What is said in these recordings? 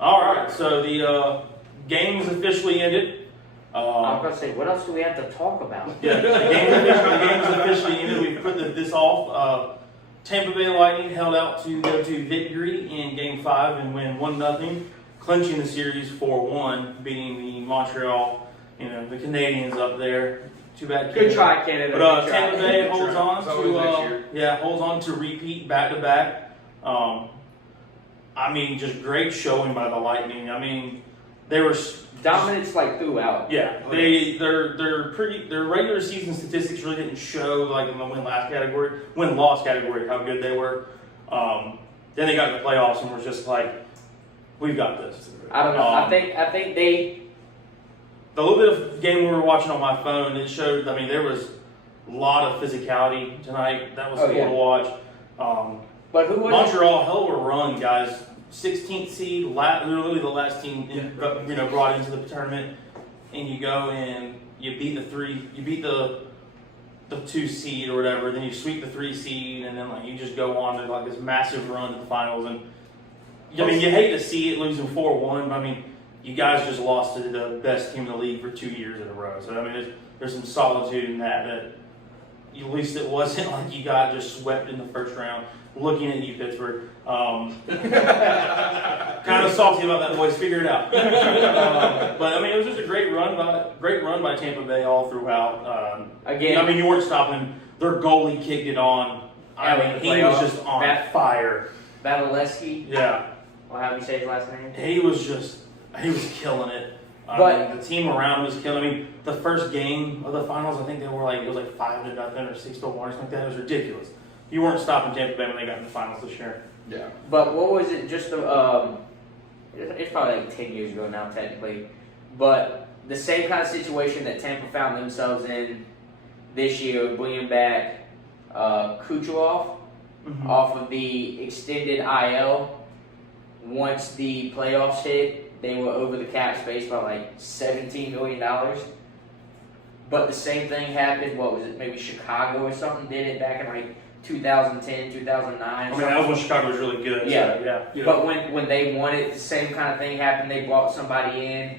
All right, so the game is officially ended. I was going to say, what else do we have to talk about? Yeah, the game is officially ended. We put this off. Tampa Bay Lightning held out to go to victory in Game 5 and win 1-0, clinching the series 4-1, beating the Montreal, the Canadians up there. Too bad. Good try, Canada. But Tampa Bay holds on to repeat back-to-back. Just great showing by the Lightning. They were dominance throughout. Yeah, their regular season statistics really didn't show in the win-loss category how good they were. Then they got to the playoffs and were just like, we've got this. I don't know. I think they. The little bit of game we were watching on my phone, it showed. There was a lot of physicality tonight. That was cool to watch. But who was Montreal? Hell of a run, guys. 16th seed, literally the last team brought into the tournament, and you go and you beat the 2 seed or whatever. Then you sweep the 3 seed, and then you just go on to this massive run to the finals. And you hate to see it losing 4-1, but you guys just lost to the best team in the league for 2 years in a row. So there's some solitude in that at least it wasn't like you got just swept in the first round. Looking at you, Pittsburgh. Kind of salty about that, boys. Figure it out. But it was just a great run by Tampa Bay all throughout. Again, you weren't stopping. Their goalie kicked it on. He was just on fire. Vasilevsky. Yeah. Or how do you say his last name? He was killing it. But the team around was killing. The first game of the finals, I think it was 5-0 or 6-1 or something like that. It was ridiculous. You weren't stopping Tampa Bay when they got in the finals this year. Yeah. But what was it? Just it's probably 10 years ago now, technically. But the same kind of situation that Tampa found themselves in this year, bringing back Kucherov off of the extended IL. Once the playoffs hit, they were over the cap space by $17 million. But the same thing happened. What was it? Maybe Chicago or something did it back in 2010, 2009. That was when Chicago was really good. Yeah. So. But when they won it, the same kind of thing happened. They brought somebody in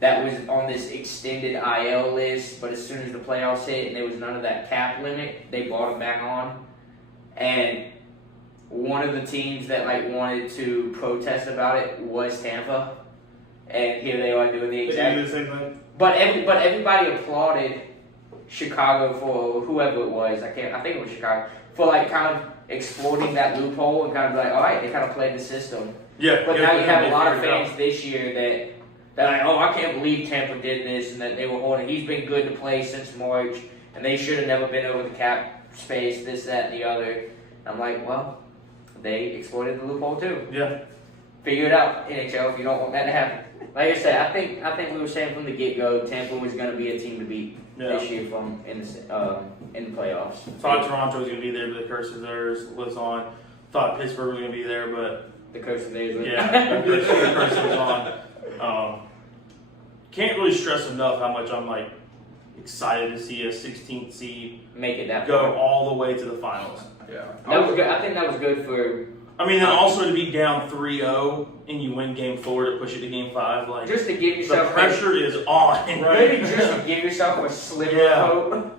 that was on this extended IL list, but as soon as the playoffs hit and there was none of that cap limit, they brought him back on. And one of the teams that wanted to protest about it was Tampa. And here they are doing the exact same thing. But everybody applauded Chicago for whoever it was. I think it was Chicago for kind of exploiting that loophole and kind of all right, they kind of played the system. Yeah. But now you have a lot of fans this year that I can't believe Tampa did this and that they were holding. He's been good to play since March, and they should have never been over the cap space. This, that, and the other. I'm well, they exploited the loophole too. Yeah. Figure it out, NHL, if you don't want that to happen. Like I said, I think we were saying from the get-go, Tampa was going to be a team to beat this year in the playoffs. Thought Toronto was going to be there, but the curse of theirs was on. Thought Pittsburgh was going to be there, but the curse of theirs was the curse was on. Can't really stress enough how much I'm excited to see a 16th seed make it that go all the way to the finals. Yeah, that was good. I think that was good for. And also to be down 3-0 and you win Game 4 to push it to Game 5, just to give yourself the pressure is on. Maybe just to give yourself a sliver of hope.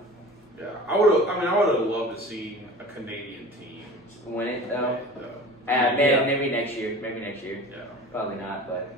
Yeah, I would have loved to see a Canadian team win it though. Maybe next year. Yeah, probably not, but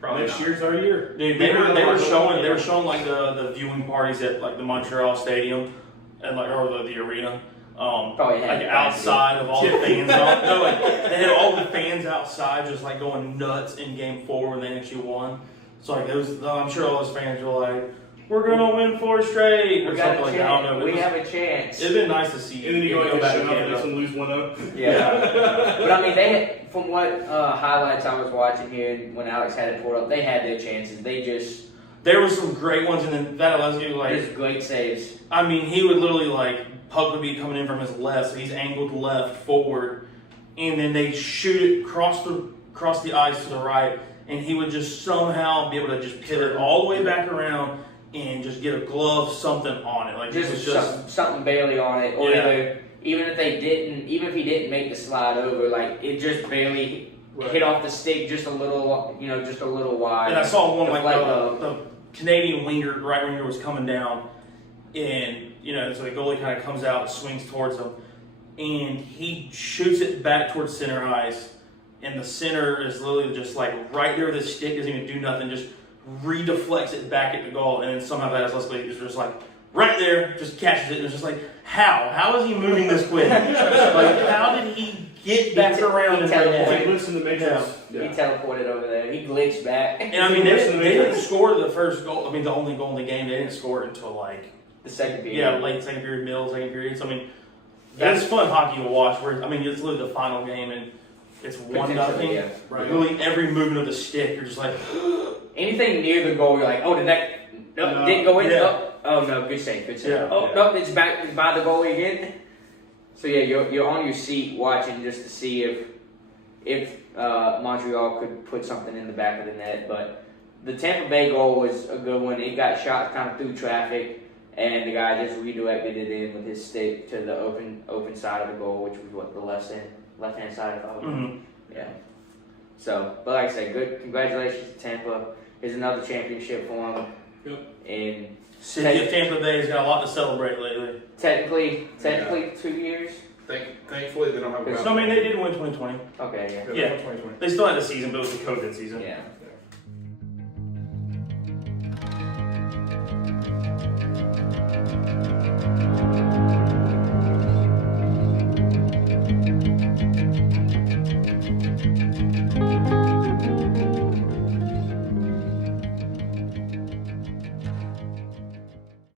probably next year's our year. They were showing the viewing parties at the Montreal Stadium and or the arena. Outside of all the fans. They had all the fans outside just going nuts in Game 4 when they actually won. So I'm sure all those fans were we're gonna win 4 straight or something like that. I don't know. We have a chance. It'd been nice to see. And then you go back and lose 1-0. Yeah. But they had, from what highlights I was watching here when Alex had it pulled up, they had their chances. There were some great ones, and then Vasilevsky just great saves. He would literally puck would be coming in from his left, so he's angled left forward, and then they shoot it across the ice to the right, and he would just somehow be able to just pivot all the way back around and just get a glove, something on it. Just something barely on it, or even if he didn't make the slide over, it just barely hit off the stick just a little, just a little wide. And I saw one like Deflect the Canadian right winger was coming down, and so the goalie kind of comes out, swings towards him, and he shoots it back towards center ice, and the center is literally just like right there with his stick, doesn't even do nothing, just redeflects it back at the goal, and then somehow that Leslie is just like right there, just catches it, and it's just like, how is he moving this quick? Like, how did he get back around and He lives in the matrix. He teleported over there. He glitched back. And I mean, they didn't score the first goal. I mean, the only goal in the game, they didn't score it until like the second period. Yeah, late second period, middle second period. So I mean, that's fun hockey to watch. Where I mean, it's literally the final game and it's 1-0. Yeah. Right. Literally every movement of the stick, you're just like anything near the goal, you're like, oh, didn't go in. Yeah. Oh no, good save, good save. Yeah. No, it's back. It's by the goalie again. So yeah, you're on your seat watching just to see if Montreal could put something in the back of the net. But the Tampa Bay goal was a good one. It got shot kind of through traffic, and the guy just redirected it in with his stick to the open side of the goal, which was the left hand side of the goal. Yeah. So, but like I said, good. Congratulations to Tampa. Here's another championship for them. Yep. And City of Tampa Bay has got a lot to celebrate lately. technically 2 years. Thankfully, they don't have. So I mean, they did win 2020. Okay, yeah. Yeah. 2020. They still had the season, but it was the COVID season. Yeah.